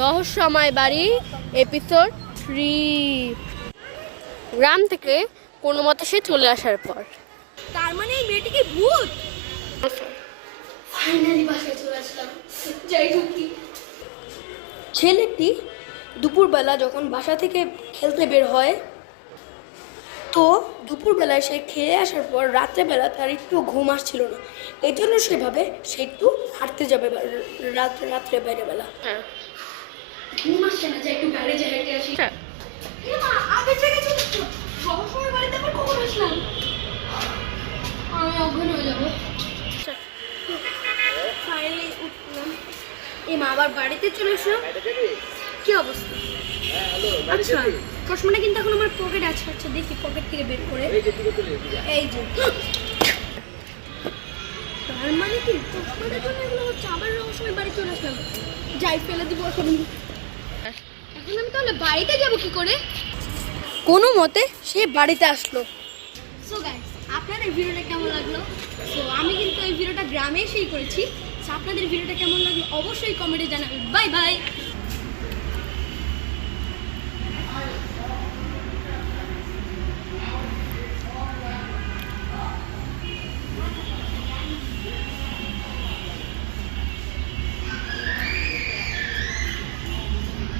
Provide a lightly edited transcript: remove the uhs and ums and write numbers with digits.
রহস্যময় বাড়ি এপিসোড 3। গ্রাম থেকে কোনো মতে সে চলে আসার পর, তার মানে এই মেয়েটি কি ভূত? ফাইনালি বাসায় চলে আসলাম। যাই ঢুকি। ছেলেটি দুপুরবেলা যখন বাসা থেকে খেলতে বের হয়, তো দুপুরবেলায় সে খেয়ে আসার পর রাত্রেবেলা তার একটু ঘুম আসছিল না, এই জন্য সেভাবে সে একটু হাঁটতে যাবে রাত্রে বাইরেবেলা। হ্যাঁ, ঘুম আসছে না যে একটু বাইরে যাই হেঁটে আসি। হ্যাঁ। আগে থেকে সবসময় বাড়িতে আবার কখন আসলাম? আমি অজ্ঞান হয়ে যাবো। ফাইনালি উঠলাম। এই মা আবার বাড়িতে চলে আসলাম। কি অবস্থা? আচ্ছা, চশমাটা কিন্তু এখন আমার পকেটে আছে। আচ্ছা দেখি পকেট থেকে বের করে। এই যে তার মানে কি চশমাটার জন্য এগুলো হচ্ছে? আবার রহস্যময় বাড়ি চলে আসলাম। যাই ফেলে দিব এখন। এখন আমি তাহলে বাড়িতে যাব কি করে? কোনো মতে সে বাড়িতে আসলো। সো গাইস, আপনাদের ভিডিওটা কেমন লাগলো? সো আমি কিন্তু এই ভিডিওটা গ্রামে এসেই করেছি। সো আপনাদের ভিডিওটা কেমন লাগলো অবশ্যই কমেন্টে জানাবেন। Bye bye.